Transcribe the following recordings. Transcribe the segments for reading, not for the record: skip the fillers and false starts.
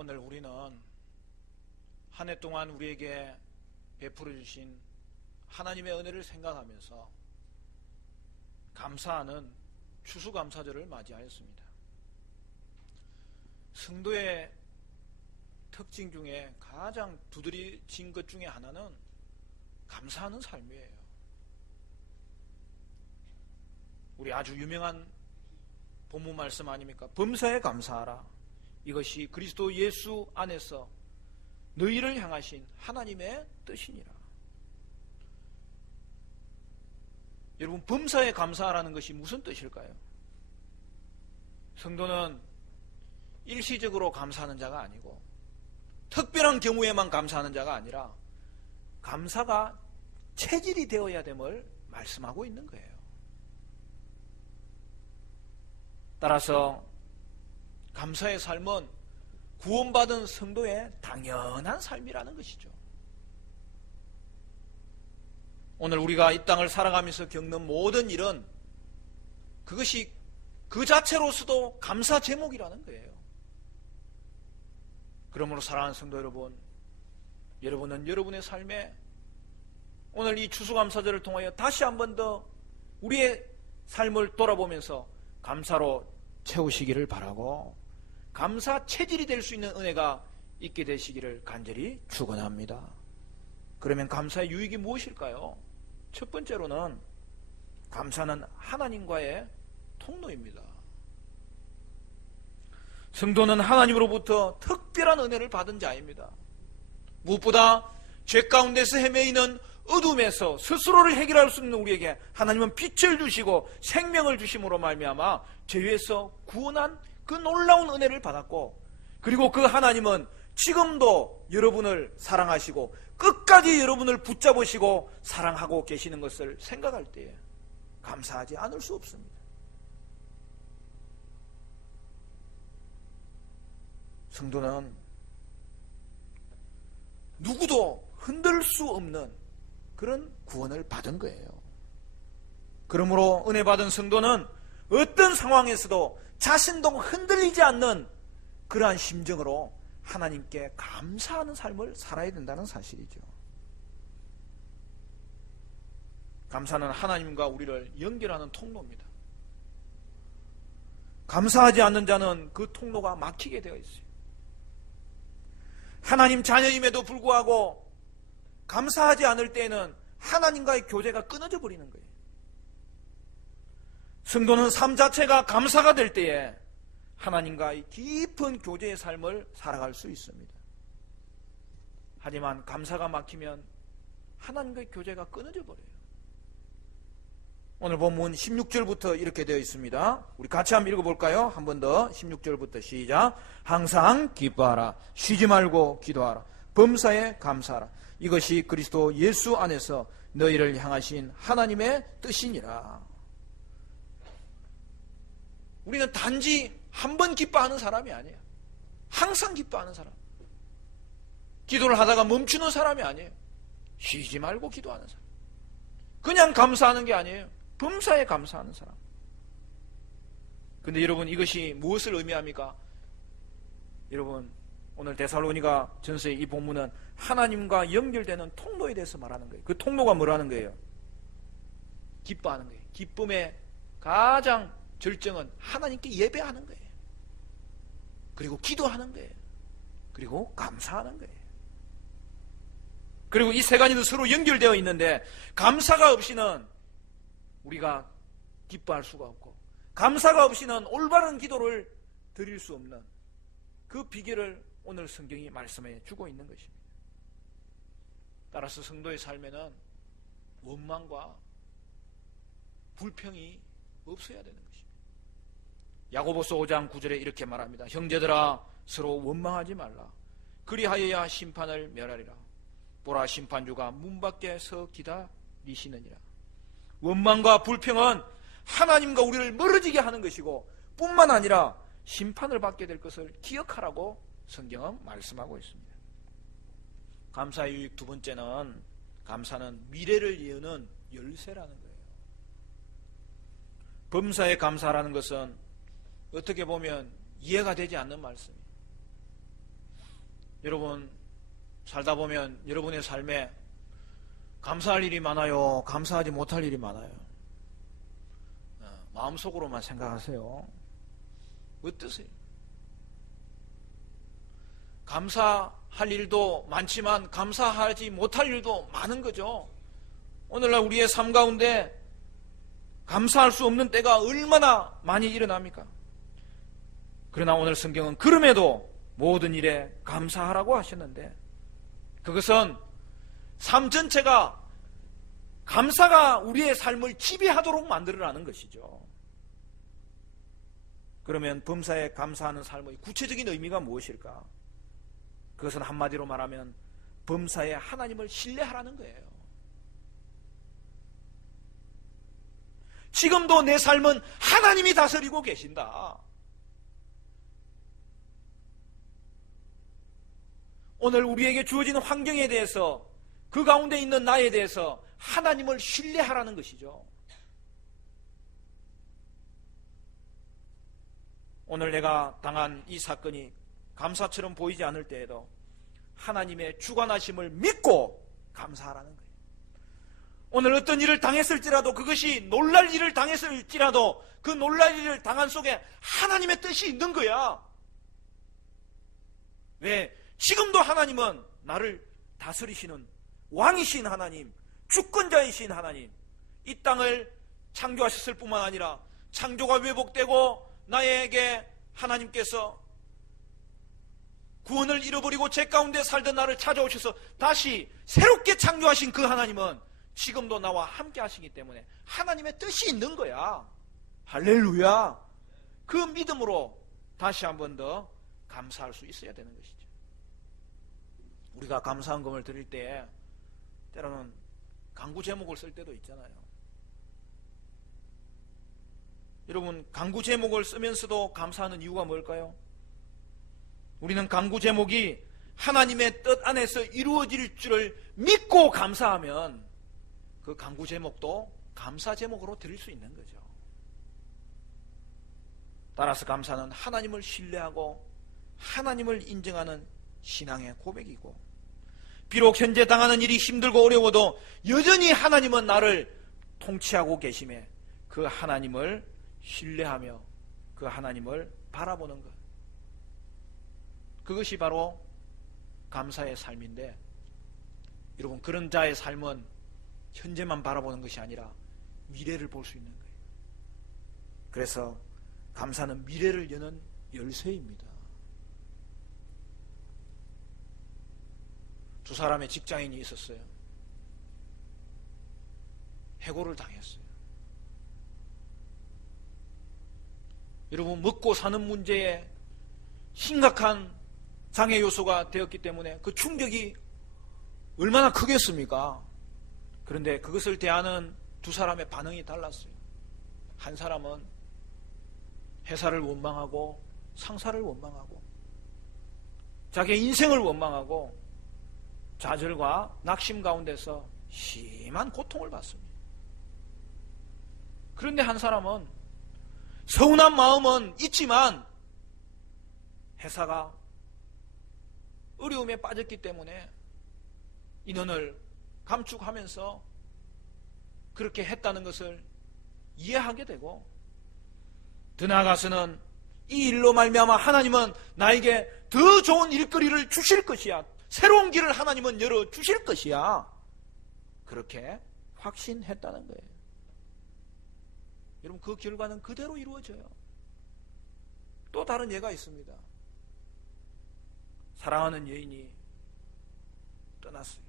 오늘 우리는 한 해 동안 우리에게 베풀어 주신 하나님의 은혜를 생각하면서 감사하는 추수감사절을 맞이하였습니다. 성도의 특징 중에 가장 두드러진 것 중에 하나는 감사하는 삶이에요. 우리 아주 유명한 본문 말씀 아닙니까? 범사에 감사하라. 이것이 그리스도 예수 안에서 너희를 향하신 하나님의 뜻이니라. 여러분, 범사에 감사하라는 것이 무슨 뜻일까요? 성도는 일시적으로 감사하는 자가 아니고 특별한 경우에만 감사하는 자가 아니라 감사가 체질이 되어야 됨을 말씀하고 있는 거예요. 따라서 감사의 삶은 구원받은 성도의 당연한 삶이라는 것이죠. 오늘 우리가 이 땅을 살아가면서 겪는 모든 일은 그것이 그 자체로서도 감사 제목이라는 거예요. 그러므로 사랑하는 성도 여러분, 여러분은 여러분의 삶에 오늘 이 추수감사절을 통하여 다시 한 번 더 우리의 삶을 돌아보면서 감사로 채우시기를 바라고 감사 체질이 될 수 있는 은혜가 있게 되시기를 간절히 축원합니다. 그러면 감사의 유익이 무엇일까요? 첫 번째로는 감사는 하나님과의 통로입니다. 성도는 하나님으로부터 특별한 은혜를 받은 자입니다. 무엇보다 죄 가운데서 헤매이는 어둠에서 스스로를 해결할 수 있는 우리에게 하나님은 빛을 주시고 생명을 주심으로 말미암아 죄에서 구원한 그 놀라운 은혜를 받았고, 그리고 그 하나님은 지금도 여러분을 사랑하시고 끝까지 여러분을 붙잡으시고 사랑하고 계시는 것을 생각할 때에 감사하지 않을 수 없습니다. 성도는 누구도 흔들 수 없는 그런 구원을 받은 거예요. 그러므로 은혜 받은 성도는 어떤 상황에서도 자신도 흔들리지 않는 그러한 심정으로 하나님께 감사하는 삶을 살아야 된다는 사실이죠. 감사는 하나님과 우리를 연결하는 통로입니다. 감사하지 않는 자는 그 통로가 막히게 되어 있어요. 하나님 자녀임에도 불구하고 감사하지 않을 때에는 하나님과의 교제가 끊어져 버리는 거예요. 성도는 삶 자체가 감사가 될 때에 하나님과의 깊은 교제의 삶을 살아갈 수 있습니다. 하지만 감사가 막히면 하나님과의 교제가 끊어져 버려요. 오늘 본문 16절부터 이렇게 되어 있습니다. 우리 같이 한번 읽어볼까요? 한 번 더 16절부터 시작. 항상 기뻐하라. 쉬지 말고 기도하라. 범사에 감사하라. 이것이 그리스도 예수 안에서 너희를 향하신 하나님의 뜻이니라. 우리는 단지 한 번 기뻐하는 사람이 아니에요. 항상 기뻐하는 사람. 기도를 하다가 멈추는 사람이 아니에요. 쉬지 말고 기도하는 사람. 그냥 감사하는 게 아니에요. 범사에 감사하는 사람. 근데 여러분, 이것이 무엇을 의미합니까? 여러분, 오늘 데살로니가 전서의 이 본문은 하나님과 연결되는 통로에 대해서 말하는 거예요. 그 통로가 뭐라는 거예요? 기뻐하는 거예요. 기쁨의 가장 절정은 하나님께 예배하는 거예요. 그리고 기도하는 거예요. 그리고 감사하는 거예요. 그리고 이 세 가지는 서로 연결되어 있는데 감사가 없이는 우리가 기뻐할 수가 없고 감사가 없이는 올바른 기도를 드릴 수 없는 그 비결을 오늘 성경이 말씀해 주고 있는 것입니다. 따라서 성도의 삶에는 원망과 불평이 없어야 되는 것입니다. 야고보서 5장 9절에 이렇게 말합니다. 형제들아, 서로 원망하지 말라. 그리하여야 심판을 멸하리라. 보라, 심판주가 문 밖에 서 기다리시느니라. 원망과 불평은 하나님과 우리를 멀어지게 하는 것이고 뿐만 아니라 심판을 받게 될 것을 기억하라고 성경은 말씀하고 있습니다. 감사의 유익 두 번째는 감사는 미래를 여는 열쇠라는 거예요. 범사에 감사라는 것은 어떻게 보면 이해가 되지 않는 말씀이에요. 여러분 살다 보면 여러분의 삶에 감사할 일이 많아요, 감사하지 못할 일이 많아요? 마음속으로만 생각하세요. 어떠세요? 감사할 일도 많지만 감사하지 못할 일도 많은 거죠. 오늘날 우리의 삶 가운데 감사할 수 없는 때가 얼마나 많이 일어납니까? 그러나 오늘 성경은 그럼에도 모든 일에 감사하라고 하셨는데, 그것은 삶 전체가 감사가 우리의 삶을 지배하도록 만들어라는 것이죠. 그러면 범사에 감사하는 삶의 구체적인 의미가 무엇일까? 그것은 한마디로 말하면 범사에 하나님을 신뢰하라는 거예요. 지금도 내 삶은 하나님이 다스리고 계신다. 오늘 우리에게 주어진 환경에 대해서, 그 가운데 있는 나에 대해서 하나님을 신뢰하라는 것이죠. 오늘 내가 당한 이 사건이 감사처럼 보이지 않을 때에도 하나님의 주관하심을 믿고 감사하라는 거예요. 오늘 어떤 일을 당했을지라도, 그것이 놀랄 일을 당했을지라도 그 놀랄 일을 당한 속에 하나님의 뜻이 있는 거야. 왜? 지금도 하나님은 나를 다스리시는 왕이신 하나님, 주권자이신 하나님, 이 땅을 창조하셨을 뿐만 아니라 창조가 회복되고 나에게 하나님께서 구원을 잃어버리고 죄 가운데 살던 나를 찾아오셔서 다시 새롭게 창조하신 그 하나님은 지금도 나와 함께 하시기 때문에 하나님의 뜻이 있는 거야. 할렐루야. 그 믿음으로 다시 한 번 더 감사할 수 있어야 되는 것이죠. 우리가 감사헌금을 드릴 때 때로는 강구 제목을 쓸 때도 있잖아요. 여러분, 강구 제목을 쓰면서도 감사하는 이유가 뭘까요? 우리는 강구 제목이 하나님의 뜻 안에서 이루어질 줄을 믿고 감사하면 그 강구 제목도 감사 제목으로 드릴 수 있는 거죠. 따라서 감사는 하나님을 신뢰하고 하나님을 인정하는 신앙의 고백이고, 비록 현재 당하는 일이 힘들고 어려워도 여전히 하나님은 나를 통치하고 계심에 그 하나님을 신뢰하며 그 하나님을 바라보는 것, 그것이 바로 감사의 삶인데, 여러분, 그런 자의 삶은 현재만 바라보는 것이 아니라 미래를 볼 수 있는 거예요. 그래서 감사는 미래를 여는 열쇠입니다. 두 사람의 직장인이 있었어요. 해고를 당했어요. 여러분, 먹고 사는 문제에 심각한 장애 요소가 되었기 때문에 그 충격이 얼마나 크겠습니까? 그런데 그것을 대하는 두 사람의 반응이 달랐어요. 한 사람은 회사를 원망하고 상사를 원망하고 자기의 인생을 원망하고 좌절과 낙심 가운데서 심한 고통을 받습니다. 그런데 한 사람은 서운한 마음은 있지만 회사가 어려움에 빠졌기 때문에 인원을 감축하면서 그렇게 했다는 것을 이해하게 되고, 더 나아가서는 이 일로 말미암아 하나님은 나에게 더 좋은 일거리를 주실 것이야, 새로운 길을 하나님은 열어주실 것이야, 그렇게 확신했다는 거예요. 여러분, 그 결과는 그대로 이루어져요. 또 다른 예가 있습니다. 사랑하는 여인이 떠났어요.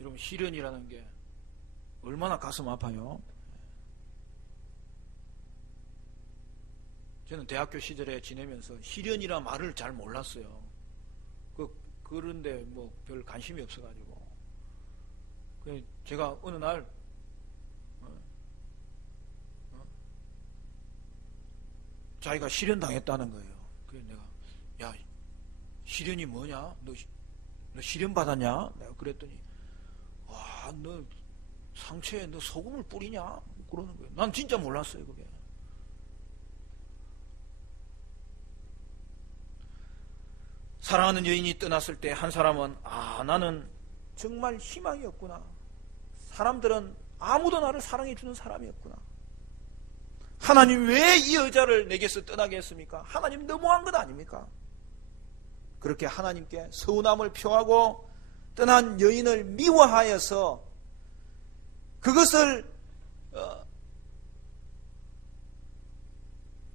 여러분, 시련이라는 게 얼마나 가슴 아파요. 저는 대학교 시절에 지내면서 시련이란 말을 잘 몰랐어요. 그런데 뭐 별 관심이 없어가지고, 제가 어느 날 자기가 시련 당했다는 거예요. 그래서 내가, 야, 시련이 뭐냐? 너 시련 받았냐? 내가 그랬더니, 와, 너 상처에 너 소금을 뿌리냐? 그러는 거예요. 난 진짜 몰랐어요, 그게. 사랑하는 여인이 떠났을 때 한 사람은 나는 정말 희망이 없구나. 사람들은 아무도 나를 사랑해 주는 사람이 없구나. 하나님 왜 이 여자를 내게서 떠나게 했습니까? 하나님 너무한 것 아닙니까? 그렇게 하나님께 서운함을 표하고 떠난 여인을 미워하여서 그것을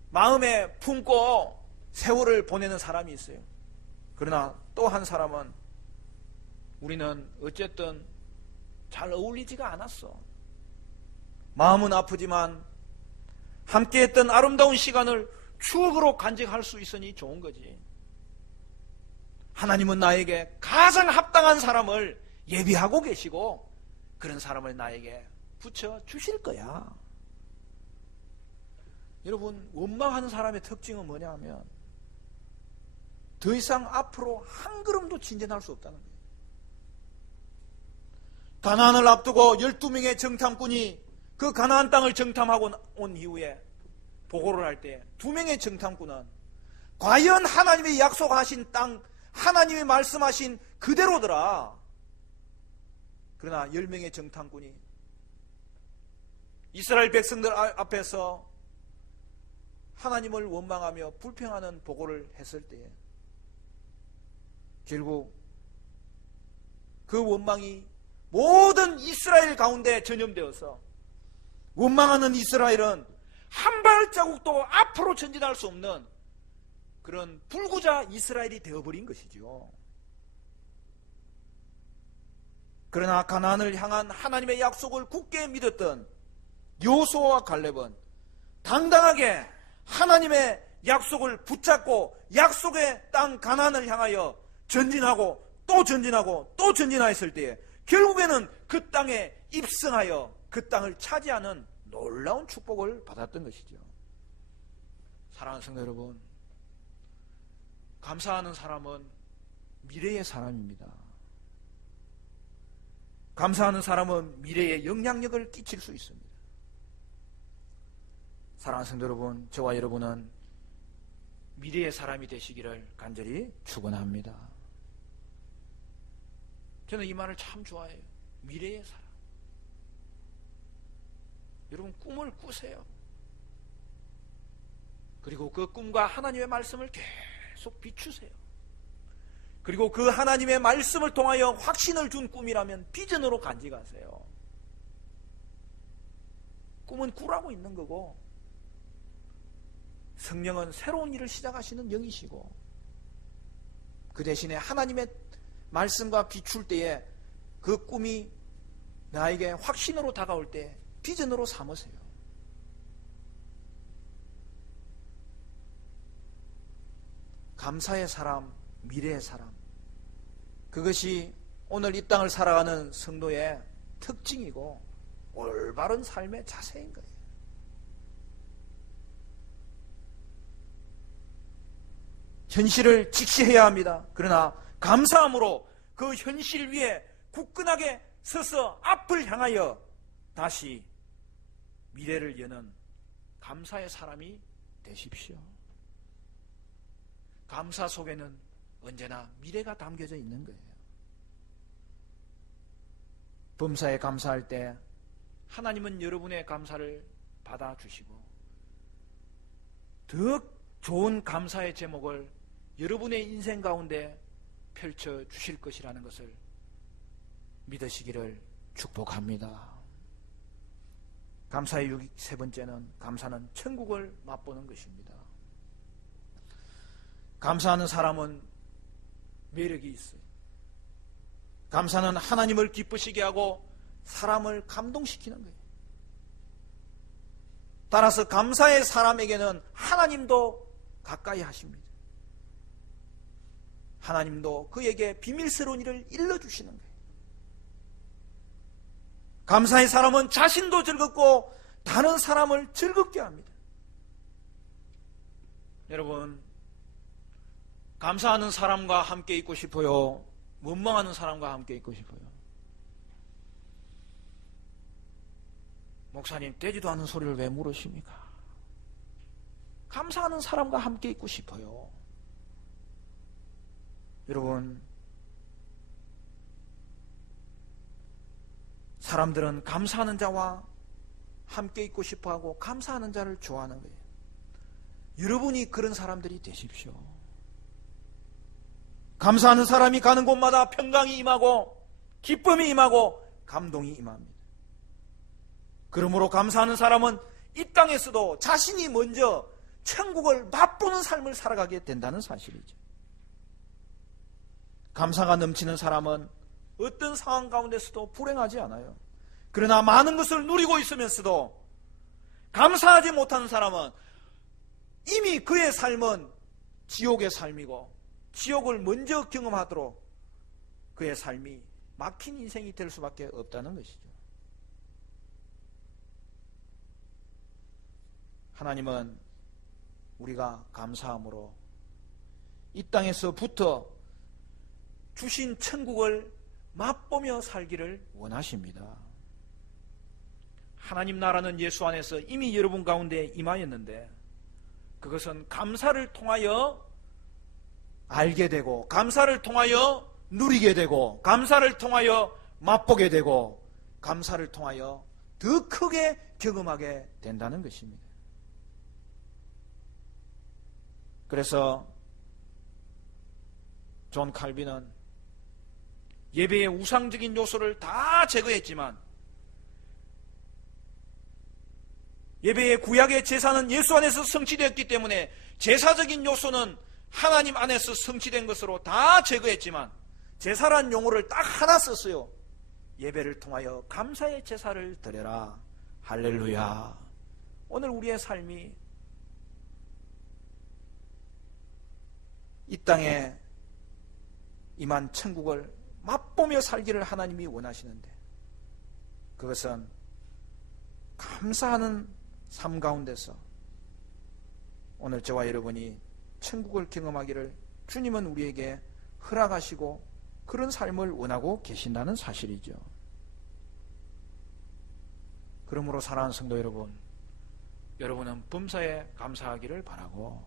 마음에 품고 세월을 보내는 사람이 있어요. 그러나 또 한 사람은 우리는 어쨌든 잘 어울리지가 않았어. 마음은 아프지만 함께했던 아름다운 시간을 추억으로 간직할 수 있으니 좋은 거지. 하나님은 나에게 가장 합당한 사람을 예비하고 계시고 그런 사람을 나에게 붙여주실 거야. 여러분, 원망하는 사람의 특징은 뭐냐 하면 더 이상 앞으로 한 걸음도 진전할 수 없다는 거예요. 가나안을 앞두고 12명의 정탐꾼이 그 가나안 땅을 정탐하고 온 이후에 보고를 할 때 2명의 정탐꾼은 과연 하나님이 약속하신 땅, 하나님이 말씀하신 그대로더라. 그러나 10명의 정탐꾼이 이스라엘 백성들 앞에서 하나님을 원망하며 불평하는 보고를 했을 때에 결국 그 원망이 모든 이스라엘 가운데 전염되어서 원망하는 이스라엘은 한 발자국도 앞으로 전진할 수 없는 그런 불구자 이스라엘이 되어버린 것이죠. 그러나 가나안을 향한 하나님의 약속을 굳게 믿었던 여호수아와 갈렙은 당당하게 하나님의 약속을 붙잡고 약속의 땅 가나안을 향하여 전진하고 또 전진하고 또 전진하였을 때에 결국에는 그 땅에 입성하여 그 땅을 차지하는 놀라운 축복을 받았던 것이죠. 사랑하는 성도 여러분, 감사하는 사람은 미래의 사람입니다. 감사하는 사람은 미래에 영향력을 끼칠 수 있습니다. 사랑하는 성도 여러분, 저와 여러분은 미래의 사람이 되시기를 간절히 축원합니다. 저는 이 말을 참 좋아해요. 미래의 사람. 여러분, 꿈을 꾸세요. 그리고 그 꿈과 하나님의 말씀을 계속 비추세요. 그리고 그 하나님의 말씀을 통하여 확신을 준 꿈이라면 비전으로 간직하세요. 꿈은 꾸라고 있는 거고 성령은 새로운 일을 시작하시는 영이시고 그 대신에 하나님의 말씀과 비출 때에 그 꿈이 나에게 확신으로 다가올 때 비전으로 삼으세요. 감사의 사람, 미래의 사람, 그것이 오늘 이 땅을 살아가는 성도의 특징이고 올바른 삶의 자세인 거예요. 현실을 직시해야 합니다. 그러나 감사함으로 그 현실 위에 굳건하게 서서 앞을 향하여 다시 미래를 여는 감사의 사람이 되십시오. 감사 속에는 언제나 미래가 담겨져 있는 거예요. 범사에 감사할 때 하나님은 여러분의 감사를 받아주시고 더 좋은 감사의 제목을 여러분의 인생 가운데 펼쳐주실 것이라는 것을 믿으시기를 축복합니다. 감사의 세 번째는 감사는 천국을 맛보는 것입니다. 감사하는 사람은 매력이 있어요. 감사는 하나님을 기쁘시게 하고 사람을 감동시키는 거예요. 따라서 감사의 사람에게는 하나님도 가까이 하십니다. 하나님도 그에게 비밀스러운 일을 일러주시는 거예요. 감사의 사람은 자신도 즐겁고 다른 사람을 즐겁게 합니다. 여러분, 감사하는 사람과 함께 있고 싶어요? 원망하는 사람과 함께 있고 싶어요? 목사님, 되지도 않은 소리를 왜 물으십니까? 감사하는 사람과 함께 있고 싶어요. 여러분, 사람들은 감사하는 자와 함께 있고 싶어하고 감사하는 자를 좋아하는 거예요. 여러분이 그런 사람들이 되십시오. 감사하는 사람이 가는 곳마다 평강이 임하고 기쁨이 임하고 감동이 임합니다. 그러므로 감사하는 사람은 이 땅에서도 자신이 먼저 천국을 맛보는 삶을 살아가게 된다는 사실이죠. 감사가 넘치는 사람은 어떤 상황 가운데서도 불행하지 않아요. 그러나 많은 것을 누리고 있으면서도 감사하지 못하는 사람은 이미 그의 삶은 지옥의 삶이고 지옥을 먼저 경험하도록 그의 삶이 막힌 인생이 될 수밖에 없다는 것이죠. 하나님은 우리가 감사함으로 이 땅에서부터 주신 천국을 맛보며 살기를 원하십니다. 하나님 나라는 예수 안에서 이미 여러분 가운데 임하였는데 그것은 감사를 통하여 알게 되고 감사를 통하여 누리게 되고 감사를 통하여 맛보게 되고 감사를 통하여 더 크게 경험하게 된다는 것입니다. 그래서 존 칼빈은 예배의 우상적인 요소를 다 제거했지만 예배의 구약의 제사는 예수 안에서 성취되었기 때문에 제사적인 요소는 하나님 안에서 성취된 것으로 다 제거했지만 제사란 용어를 딱 하나 썼어요. 예배를 통하여 감사의 제사를 드려라. 할렐루야. 오늘 우리의 삶이 이 땅에 임한 천국을 맛보며 살기를 하나님이 원하시는데 그것은 감사하는 삶 가운데서 오늘 저와 여러분이 천국을 경험하기를 주님은 우리에게 허락하시고 그런 삶을 원하고 계신다는 사실이죠. 그러므로 사랑하는 성도 여러분, 여러분은 범사에 감사하기를 바라고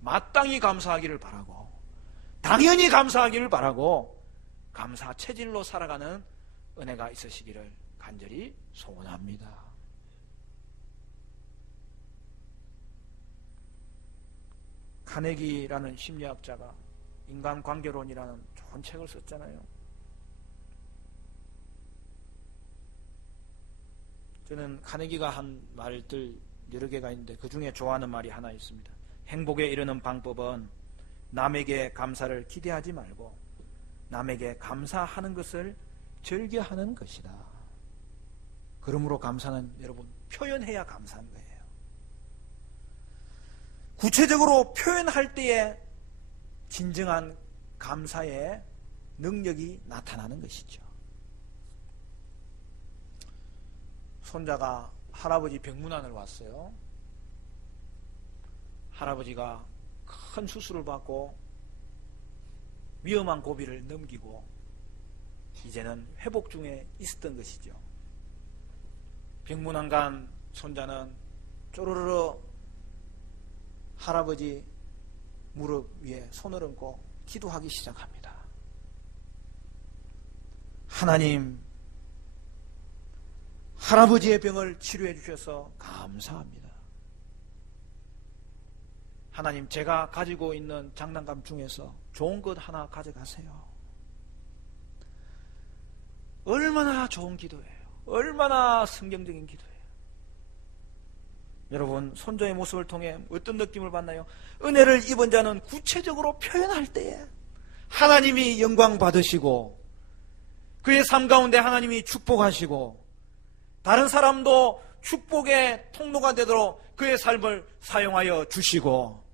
마땅히 감사하기를 바라고 당연히 감사하기를 바라고 감사 체질로 살아가는 은혜가 있으시기를 간절히 소원합니다. 카네기라는 심리학자가 인간관계론이라는 좋은 책을 썼잖아요. 저는 카네기가 한 말들 여러 개가 있는데 그 중에 좋아하는 말이 하나 있습니다. 행복에 이르는 방법은 남에게 감사를 기대하지 말고 남에게 감사하는 것을 즐겨하는 것이다. 그러므로 감사는 여러분 표현해야 감사한 거예요. 구체적으로 표현할 때에 진정한 감사의 능력이 나타나는 것이죠. 손자가 할아버지 병문안을 왔어요. 할아버지가 큰 수술을 받고 위험한 고비를 넘기고 이제는 회복 중에 있었던 것이죠. 병문안 간 손자는 쪼르르 할아버지 무릎 위에 손을 얹고 기도하기 시작합니다. 하나님, 할아버지의 병을 치료해 주셔서 감사합니다. 하나님, 제가 가지고 있는 장난감 중에서 좋은 것 하나 가져가세요. 얼마나 좋은 기도예요. 얼마나 성경적인 기도예요. 여러분, 손자의 모습을 통해 어떤 느낌을 받나요? 은혜를 입은 자는 구체적으로 표현할 때에 하나님이 영광 받으시고 그의 삶 가운데 하나님이 축복하시고 다른 사람도 축복의 통로가 되도록 그의 삶을 사용하여 주시고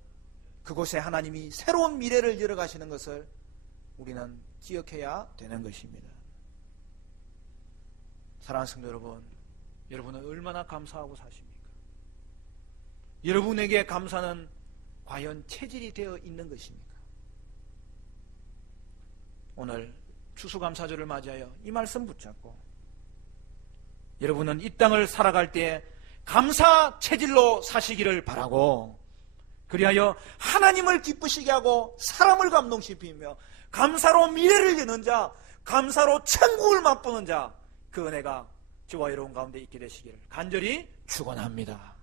그곳에 하나님이 새로운 미래를 열어가시는 것을 우리는 기억해야 되는 것입니다. 사랑하는 성도 여러분, 여러분은 얼마나 감사하고 사십니까? 여러분에게 감사는 과연 체질이 되어 있는 것입니까? 오늘 추수감사절을 맞이하여 이 말씀 붙잡고 여러분은 이 땅을 살아갈 때 감사 체질로 사시기를 바라고, 그리하여 하나님을 기쁘시게 하고 사람을 감동시키며 감사로 미래를 여는 자, 감사로 천국을 맛보는 자, 그 은혜가 저와 여러분 가운데 있게 되시기를 간절히 축원합니다.